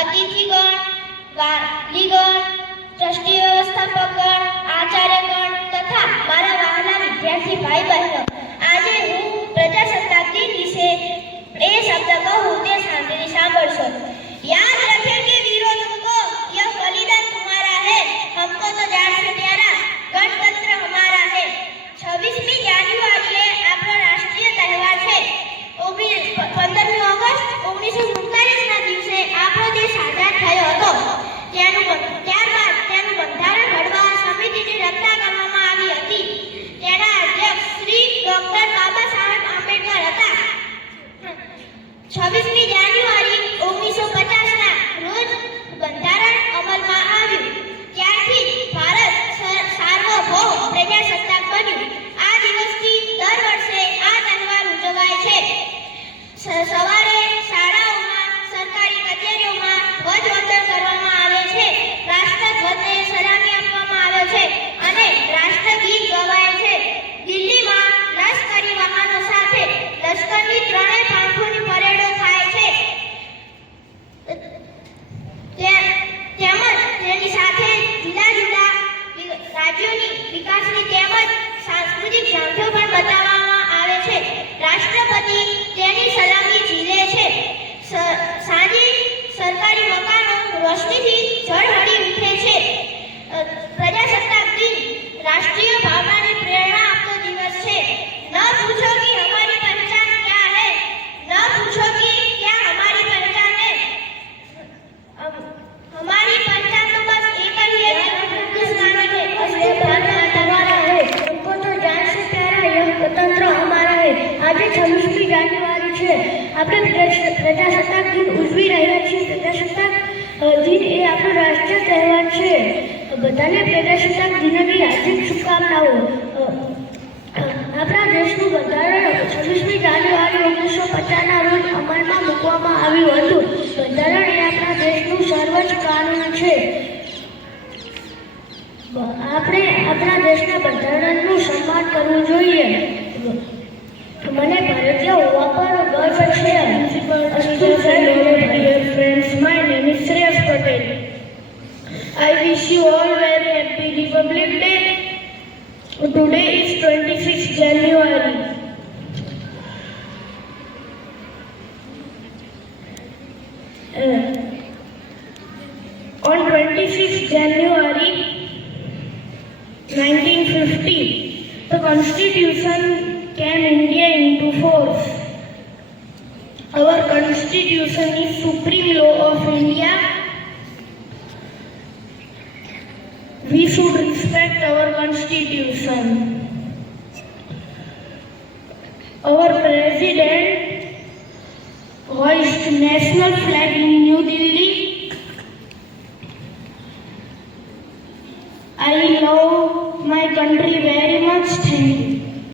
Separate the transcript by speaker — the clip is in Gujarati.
Speaker 1: અતિથિગણ વાલીગણ ટ્રસ્ટી વ્યવસ્થાપકગણ, આચાર્યગણ તથા મારા વહાલા વિદ્યાર્થી ભાઈ બહેનો આજે હું પ્રજાસત્તાક દિન વિશે એ શબ્દ કહું તે શાંતિથી સાંભળશો. ડોક્ટર બાબા સાહેબ આંબેડકર હતા. છવ્વીસમી જાન્યુઆરી ઓગણીસો પચાસના રોજ બંધારણ અમલમાં આવ્યું. ત્યારથી ભારત સાર્વભૌમ પ્રજાસત્તાક બન્યું. આ દિવસથી દર વર્ષે આ તહેવાર ઉજવાય છે. સવારે જાન્યુઆરી છે. આપણે પ્રજા- પ્રજાસત્તાક દિન ઉજવી રહ્યા છીએ. પ્રજાસત્તાક દિન એ આપણો રાષ્ટ્રીય તહેવાર છે. બધાને પ્રજાસત્તાક દિનની હાર્દિક શુભકામનાઓ. આપણા દેશનું બંધારણ છવ્વીસમી જાન્યુઆરી ઓગણીસો પચાસના રોજ અમલમાં મૂકવામાં આવ્યું હતું. બંધારણ એ આપણા દેશનું સર્વોચ્ચ કાનૂન છે. આપણે આપણા દેશના બંધારણનું સન્માન કરવું જોઈએ. મને ભારતીય Hello,
Speaker 2: dear friends. My name is Patel. I wish you all very happy Republic Day. Today is 26 January. Uh, on 26 January 1950, the Constitution came India into force. Our constitution is supreme law of India. We should respect our constitution. Our president hoist national flag in New Delhi. I love my country very much. Thank you.